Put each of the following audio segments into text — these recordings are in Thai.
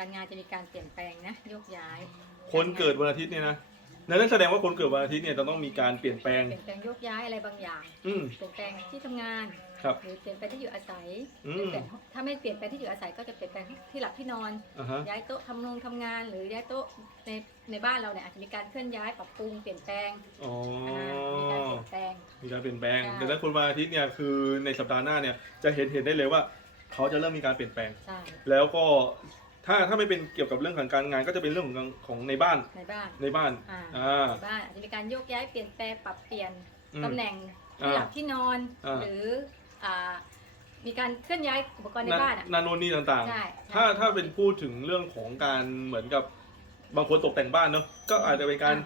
การงานจะมีการเปลี่ยนแปลงนะโยกย้ายคนเกิดวันอาทิตย์เนี่ยนะนั่นแสดงว่าคนเกิดวันอาทิตย์เนี่ยจะต้องมีการเปลี่ยนแปลง เปลี่ยนแปลงโยกย้ายอะไรบางอย่าง อืม เปลี่ยนแปลงที่ทำงานครับหรือเปลี่ยนแปลงที่อยู่อาศัยอืมหรือเปลี่ยนถ้าไม่เปลี่ยนแปลงที่อยู่อาศัยก็จะเปลี่ยนแปลงที่หลับที่นอน อ่าฮะ ย้ายโต๊ะทำงงทำงาน หรือย้ายโต๊ะในในบ้านเราเนี่ยอาจจะมีการเคลื่อนย้ายปรับปรุงเปลี่ยนแปลงอ๋ออ่ามีการเปลี่ยนแปลง มีการเปลี่ยนแปลง ใช่ดังนั้นคนวันอาทิตย์เนี่ยคือในสัปดาห์หน้าเนี่ยจะเห็นเห็นได้เลยว่า เขาจะเริ่มมีการเปลี่ยนแปลง ใช่แล้วก็ ถ้าถ้าไม่เป็นเกี่ยวกับเรื่องของการงานก็จะเป็นเรื่องของของในบ้านในบ้านในบ้านอ่าอ่า ในบ้านอาจจะมีการโยกย้ายเปลี่ยนแปลงปรับเปลี่ยนอืมตำแหน่งที่หลับที่นอน อ่า หรืออ่ามีการเคลื่อนย้ายอุปกรณ์ในนั่นบ้านอะนั่นโน่นนี่ต่างใช่ๆ ถ้าถ้าเป็นพูดถึงเรื่องของการเหมือนกับบางคนตกแต่งบ้านเนาะก็อาจจะเป็นการ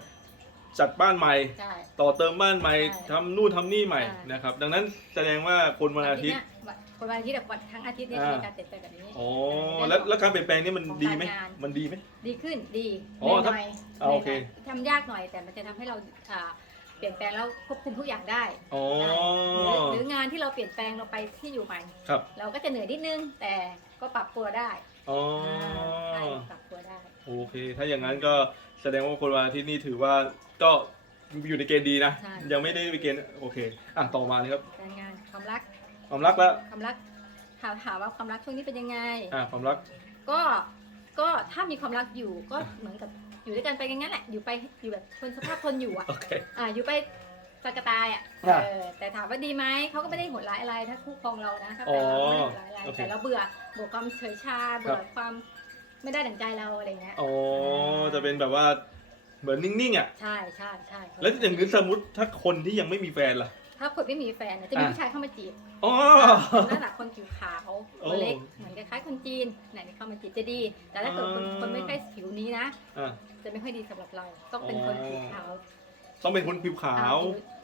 จัดบ้านใหม่ ใช่ ต่อเติมบ้านใหม่ใช่ทำนู่นทำนี่ใหม่ใช่ นะครับ ดังนั้นแสดงว่าคนวันอาทิตย์เนี้ยคนวันอาทิตย์แบบวันทั้งอาทิตย์เนี่ยอ่า จะมีการเปลี่ยนแปลงแบบนี้ อ๋อในแล้วเรื่องแล้วการเปลี่ยนแปลงนี่มันของดีไหมการงาน มันดีไหม ดีขึ้นดีอ๋อถ้าหน่อยอ่าโอเคทำยากหน่อยแต่มันจะทำให้เราอ่าเปลี่ยนแปลงแล้วควบคุมทุกอย่างได้อ๋อได้หรือหรืองานที่เราเปลี่ยนแปลงเราไปที่อยู่ใหม่ ครับ เราก็จะเหนื่อยนิดนึงแต่ก็ปรับตัวได้ อ๋อใช่ปรับตัวได้โอเค ถ้าอย่างนั้นก็แสดงว่าคนวันอาทิตย์นี่ถือว่าก็อยู่ในเกณฑ์ดีนะ ใช่ ยังไม่ได้ไปเกณฑ์โอเค อะต่อมาเลยครับการงานความรักความรักแล้วความรักถามถามว่าความรักช่วงนี้เป็นยังไง อะความรัก ก็ก็ถ้ามีความรักอยู่ก็เหมือนกับอยู่ด้วยกันไปงั้นแหละอยู่ไปอยู่แบบคนสภาพคนอยู่อะโอเค อ่าอยู่ไป สกตายอะอะเออแต่ถามว่าดีไหมเขาก็ไม่ได้โหดร้ายอะไรถ้าคู่ครองเรานะถ้าอ๋แฟอนเราไม่ได้โหดร้ายอะไรโอเค แต่เราเบื่อเบื่อความเฉยชาเบื่อความไม่ได้ดั่งใจเราอะไรเงี้ยอ๋อจะเป็นแบบว่าเหมือนนิ่งๆอะใช่ใช่ใช่แล้วอย่างนี้สมมติถ้าคนที่ยังไม่มีแฟนล่ะ ถ้าคนไม่มีแฟนเนี่ยจะมีอะผู้ชายเข้ามาจีบอ๋อหน้าตาคนผิวขาวโอ้ตัวเล็กเหมือนคล้ายๆคนจีนไหนเข้ามาจีบจะดี แต่ถ้าเกิดคนอ่าคนไม่ใกล้ผิวนี้นะอะจะไม่ค่อยดีสำหรับเรา ต้องเป็นคนผิวขาว ต้องเป็นคนผิวขาว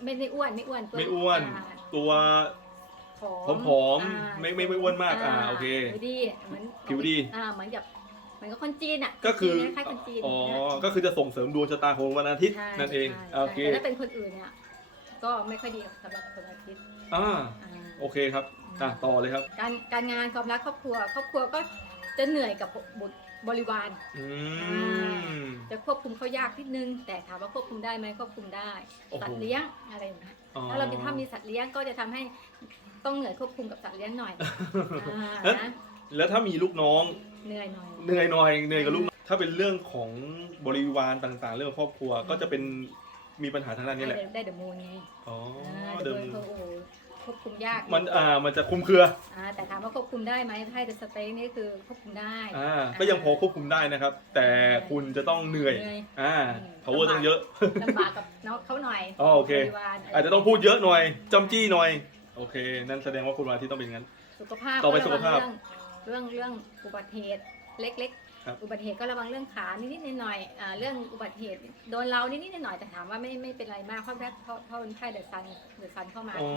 ไม่ได้อ้วนไม่อ้วนตัวไม่อ้วนาตัวผอมผอมๆาไม่ไม่ไม่อ้วนมากอ่าโอเคผิวดีเหมือนผิวดี อ่าเหมือนกับเหมือนกับคนจีนอะก็คือจีนคล้ายๆคนจีนอ๋อนะก็คือจะส่งเสริมดวงชะตาของวันอาทิตย์ใช่นั่นเองใช่โอเคแต่ถ้าเป็นคนอื่นเนี่ยก็ไม่ค่อยดีสำหรับคนอาทิตย์อ่าอ่า โอเคครับอะต่อเลยครับ การการงานความรักครอบครัว ครอบครัวก็จะเหนื่อยกับบุตร บริวารอืม จะควบคุมเขายากนิดนึง แต่ถามว่าควบคุมได้ไหมควบคุมได้โอ้โหสัตว์เลี้ยงอะไรอย่างเงี้ยอ๋อ ถ้าเรามีถ้ามีสัตว์เลี้ยงก็จะทำให้ต้องเหนื่อยควบคุมกับสัตว์เลี้ยงหน่อยอ่าแล้วนะแล้วถ้ามีลูกน้อง เหนื่อยหน่อย เหนื่อยหน่อยเหนื่อยกับลูกน้องถ้าเป็นเรื่องของบริวารต่างๆ เรื่องครอบครัวก็จะเป็นมีปัญหาทางด้านนี้แหละ ได้ได้เดอะมูนไงอ๋อเดเดิอะมมูนเขาโอ้โห ควบคุมยากมันอ่ามันจะคลุมเครือ อ่าแต่ถามว่าควบคุมได้ไหมให้เดอะสเต็กนี่คือควบคุมได้ อ่า ก็ยังพอควบคุมได้นะครับ แต่คุณจะต้องเหนื่อย เหนื่อย อ่าอืม power ต้องเยอะ ลำบากกับน้องเขาหน่อยอ๋อโอเค บริวารอาจจะต้องพูดเยอะหน่อยจำจี้หน่อย โอเค นั่นแสดงว่าคุณวันอาทิตย์ต้องเป็นอย่างนั้น สุขภาพต่อไปก็ระวังสุขภาพ เรื่องเรื่องเรื่องอุบัติเหตุเล็ก ครับๆอุบัติเหตุก็ระวังเรื่องขานิดๆหน่อยๆอ่าเรื่องอุบัติเหตุโดนเรานิดๆหน่อยๆแต่ถามว่าไม่ไม่เป็นไรมากเพราะแรกเพราะเพราะเป็นไพ่เดอะซันเดอะซันเข้ามาอ๋อ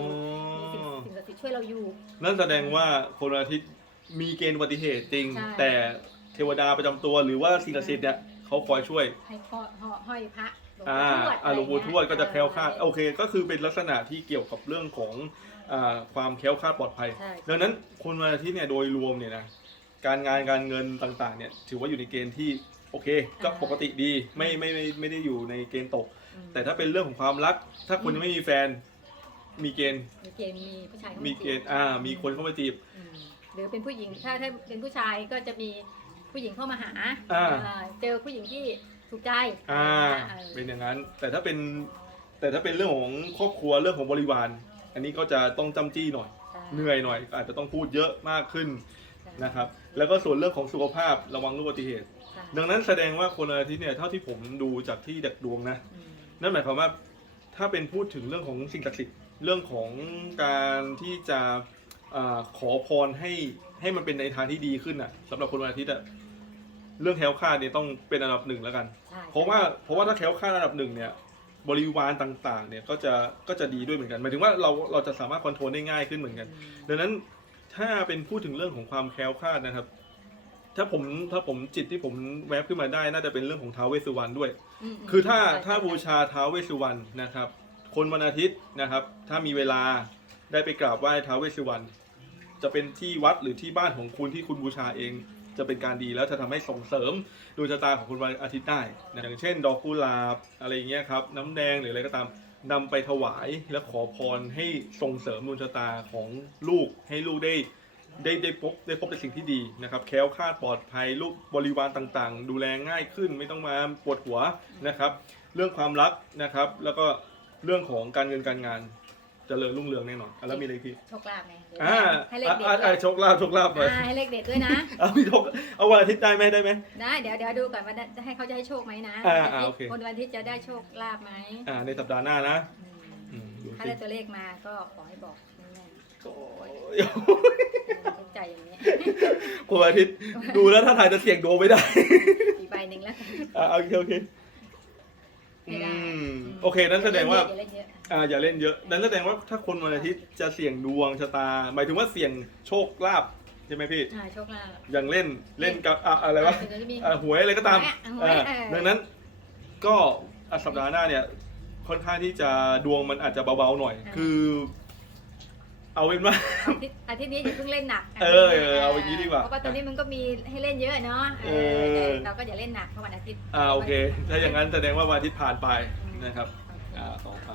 คือมีสิ่งสิ่งศักดิ์สิทธิ์ช่วยเราอยู่ นั่นแสดงว่าคนวันอาทิตย์มีเกณฑ์อุบัติเหตุจริง ใช่ แต่เทวดาประจำตัวหรือว่าสิ่งศักดิ์สิทธิ์เนี่ยเขาคอยช่วย ให้ข้อห้อห้อยพระหลวงอ่าปู่ทวดอ่าหลวงปู่ทวดก็จะแคล้วคลาดเอโออเค ก็คือเป็นลักษณะที่เกี่ยวกับเรื่องของอ่าความแคล้วคลาดปลอดภัย ใช่ ดังนั้นคนวันอาทิตย์เนี่ยโดยรวมเนี่ยนะ การงานการเงินต่างๆเนี่ยถือว่าอยู่ในเกณฑ์ที่โอเค ก็ปกติดีไม่ไม่ไม่ไม่ได้อยู่ในเกณฑ์ตก อืมแต่ถ้าเป็นเรื่องของความรัก ถ้าคุณยังไม่มีแฟน มีเกณฑ์มีเกณฑ์มีผู้ชายข้าามีเกณฑ์อ่ามีคนเข้ามาจีบ อืมหรือเป็นผู้หญิงถ้าถ้าเป็นผู้ชายก็จะมีผู้หญิงเข้ามาหาอ่าอ่าเจอผู้หญิงที่ถูกใจอ่าเออเป็นอย่างนั้น แต่ถ้าเป็นแต่ถ้าเป็นเรื่องของครอบครัวเรื่องของบริวาร อันนี้ก็จะต้องจำจี้หน่อย ใช่ เหนื่อยหน่อยอาจจะต้องพูดเยอะมากขึ้นใช่ นะครับ แล้วก็ส่วนเรื่องของสุขภาพระวังอุบัติเหตุใช่ดังนั้นแสดงว่าคนวันอาทิตย์เนี่ยเท่าที่ผมดูจากที่เด็กดวงนะอืมนั่นหมายความว่าถ้าเป็นพูดถึงเรื่องของสิ่งศักดิ์สิทธิ์เรื่องของการที่จะอาขอพรให้ให้มันเป็นในทางที่ดีขึ้นอะสำหรับคนวันอาทิตย์อะเรื่องแคล้วคลาดเนี่ยต้องเป็นอันดับหนึ่งแล้วกัน ใช่เพราะว่าเพราะว่าถ้าแคล้วคลาดอันดับหนึ่งเนี่ยบริวารต่างๆเนี่ยก็จะก็จะดีด้วยเหมือนกันหมายถึงว่าเราเราจะสามารถคอนโทรลได้ง่ายขึ้นเหมือนกันอืมดังนั้น ถ้าเป็นพูดถึงเรื่องของความแคล้วคลาดนะครับ ถ้าผมถ้าผมจิตที่ผมแวบขึ้นมาได้น่าจะเป็นเรื่องของท้าวเวสสุวรรณด้วย มคือถ้าใช่ถ้าใช่บูชาท้าวเวสสุวรรณนะครับ คนวันอาทิตย์นะครับ ถ้ามีเวลาได้ไปกราบไหว้ท้าวเวสสุวรรณจะเป็นที่วัดหรือที่บ้านของคุณที่คุณบูชาเอง จะเป็นการดีแล้วจะทำให้ส่งเสริมดวงชะตาของคุณวันอาทิตย์ได้นะอย่างเช่น ดอกกุหลาบอะไรอย่างเงี้ยครับน้ำแดงหรืออะไรก็ตาม นำไปถวายและขอพรให้ส่งเสริมดวงชะตาของลูกให้ลูกได้ได้ได้พบได้พบแต่สิ่งที่ดีนะครับแคล้วคลาดปลอดภัยลูกบริวารต่างๆ ดูแลง่ายขึ้นไม่ต้องมาปวดหัวนะครับ เรื่องความรักนะครับ แล้วก็เรื่องของการเงินการงาน เจริญรุ่งเรืองแน่นอนอะแล้วมีอะไรพี่โชคลาภไงอ่าให้เลขเด็ดอ่าด้อ่าวยโชคลาภโชคลาภหน่อยอ่าให้เลขเด็ดด้วยนะ เอาพี่โชคเอาวันอาทิตย์ได้ไหมได้ไหม ได้เดี๋ยวเดี๋ยวดูก่อนว่าได้ให้เขาจะให้โชคไหมนะอ่าวันอาทิตย์อ่าโอเค คนวันอาทิตย์จะได้โชคลาภไหมอ่าในสัปดาห์หน้านะอืมอืมดูถ้าสิได้ตัวเลขมาก็ขอให้บอกแน่โอ้ยๆเข้าใจอย่างนี้คนวันอาทิตย์ดูแล้วถ้าทายจะเสี่ยงดวงไม่ได้ อีกใบหนึ่งแล้วกัน อ่าโอเคโอเค ไม่อืได้มโอเคนั้นแสดงว่า อย่เล่นเยอะอ่าอย่าเล่นเยอะ นั้นแสดงว่าถ้าคนวันอาทิตย์จะเสี่ยงดวงชะตา หมายถึงว่าเสี่ยงโชคลาภใช่ไหมพี่ อ่าโชคลาภ อย่างเล่นเล่นกับอะอะไรวะเดี๋ยวจะมีอ่าหวยอะไรก็ตามหวยอะหวยอ่าเออดังนั้นก็อะสัปดาห์หน้าเนี่ยค่อนข้างที่จะดวงมันอาจจะเบาๆหน่อย คือ เอาเป็นว่า อาทิตย์อาทิตย์นี้อย่าเพิ่งเล่นหนักเออเออเอาอย่างนี้ดีกว่าเพราะว่าตอนนี้มันก็มีให้เล่นเยอะเนาะเอเอออแต่เราก็อย่าเล่นหนักเพราะวันอาทิตย์อ่าโอเค ถ้าอย่างนั้นแสดงว่าวันอาทิตย์ผ่านไปอืมนะครับโอเคอ่าต่อไป